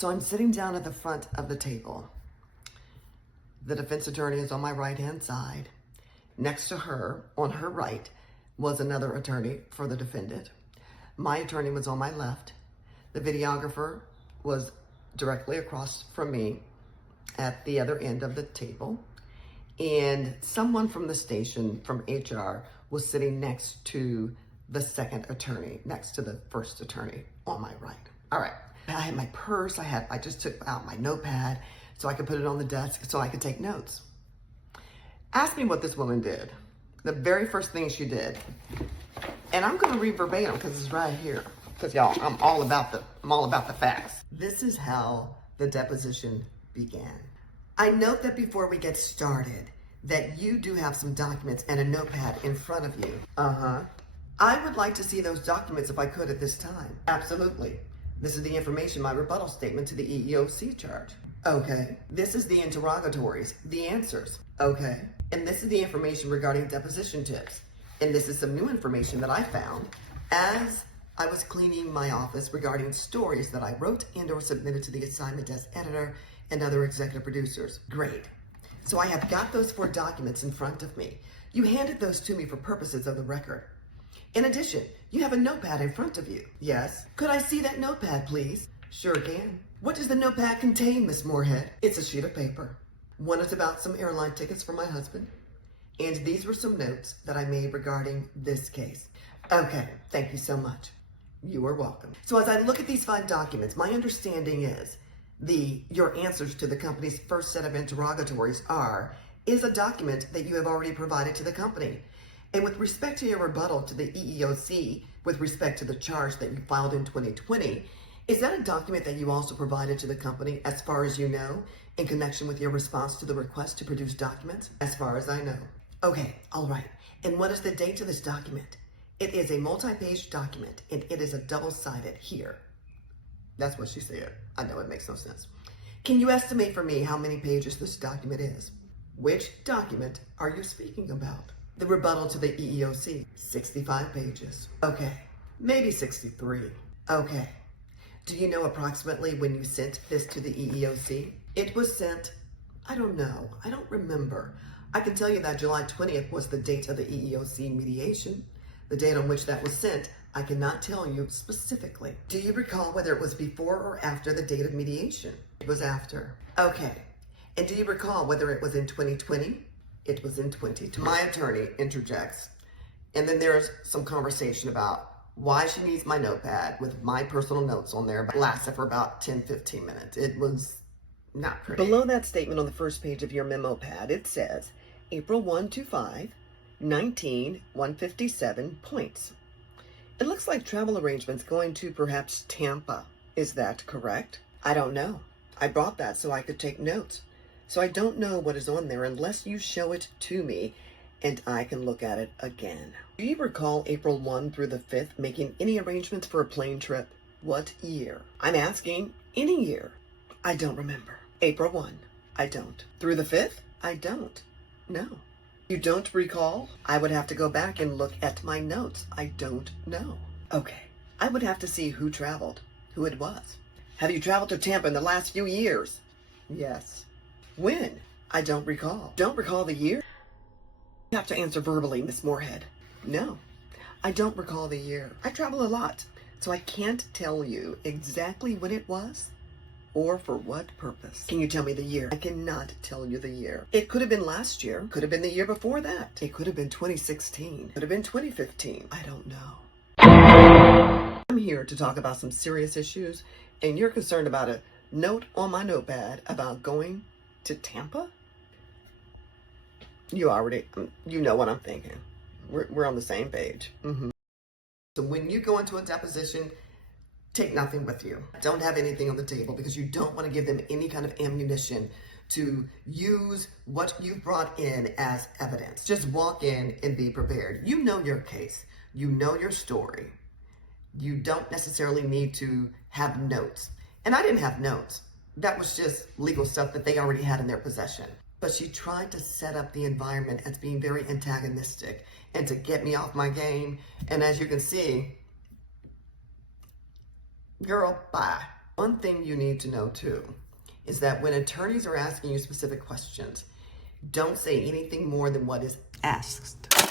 So I'm sitting down at the front of the table. The defense attorney is on my right-hand side. Next to her, on her right, was another attorney for the defendant. My attorney was on my left. The videographer was directly across from me at the other end of the table. And someone from the station, from HR, was sitting next to the second attorney, next to the first attorney on my right. All right. I had my purse. I just took out my notepad so I could put it on the desk so I could take notes. Ask me what this woman did. The very first thing she did, and I'm going to read verbatim because it's right here. Because y'all, I'm all about the facts. This is how the deposition began. I note that before we get started, that you do have some documents and a notepad in front of you. I would like to see those documents if I could at this time. Absolutely. This is the information, my rebuttal statement to the EEOC charge. Okay. This is the interrogatories, the answers. Okay. And this is the information regarding deposition tips. And this is some new information that I found as I was cleaning my office regarding stories that I wrote and or submitted to the assignment desk editor and other executive producers. Great. So I have got those 4 documents in front of me. You handed those to me for purposes of the record. In addition, you have a notepad in front of you. Yes? Could I see that notepad, please? Sure can. What does the notepad contain, Miss Moorhead? It's a sheet of paper. One is about some airline tickets for my husband. And these were some notes that I made regarding this case. Okay, thank you so much. You are welcome. So as I look at these 5 documents, my understanding is your answers to the company's first set of interrogatories is a document that you have already provided to the company. And with respect to your rebuttal to the EEOC, with respect to the charge that you filed in 2020, is that a document that you also provided to the company, as far as you know, in connection with your response to the request to produce documents? As far as I know. Okay, all right. And what is the date of this document? It is a multi-page document, and it is a double-sided here. That's what she said. I know it makes no sense. Can you estimate for me how many pages this document is? Which document are you speaking about? The rebuttal to the EEOC, 65 pages. Okay, maybe 63. Okay. Do you know approximately when you sent this to the EEOC? It was sent, I don't know, I don't remember. I can tell you that July 20th was the date of the EEOC mediation. The date on which that was sent, I cannot tell you specifically. Do you recall whether it was before or after the date of mediation? It was after. Okay. And do you recall whether it was in 2020? It was in 2020. My attorney interjects, and then there's some conversation about why she needs my notepad with my personal notes on there, but it lasted for about 10-15 minutes. It was not pretty. Below that statement on the first page of your memo pad, it says, April 125, 157 points. It looks like travel arrangements going to perhaps Tampa. Is that correct? I don't know. I brought that so I could take notes. So I don't know what is on there unless you show it to me and I can look at it again. Do you recall April 1 through the 5th making any arrangements for a plane trip? What year? I'm asking any year. I don't remember. April 1. I don't. Through the 5th? I don't. No. You don't recall? I would have to go back and look at my notes. I don't know. Okay. I would have to see who traveled, who it was. Have you traveled to Tampa in the last few years? Yes. When? I don't recall. Don't recall the year? You have to answer verbally, Miss Moorhead. No. I don't recall the year. I travel a lot, so I can't tell you exactly when it was or for what purpose. Can you tell me the year? I cannot tell you the year. It could have been last year. Could have been the year before that. It could have been 2016. Could have been 2015. I don't know. I'm here to talk about some serious issues, and you're concerned about a note on my notepad about going to Tampa? You know what I'm thinking. We're on the same page. So when you go into a deposition, take nothing with you. Don't have anything on the table because you don't want to give them any kind of ammunition to use what you brought in as evidence. Just walk in and be prepared. You know your case. You know your story. You don't necessarily need to have notes. And I didn't have notes. That was just legal stuff that they already had in their possession. But she tried to set up the environment as being very antagonistic and to get me off my game. And as you can see, girl, bye. one thing you need to know too is that when attorneys are asking you specific questions, don't say anything more than what is asked.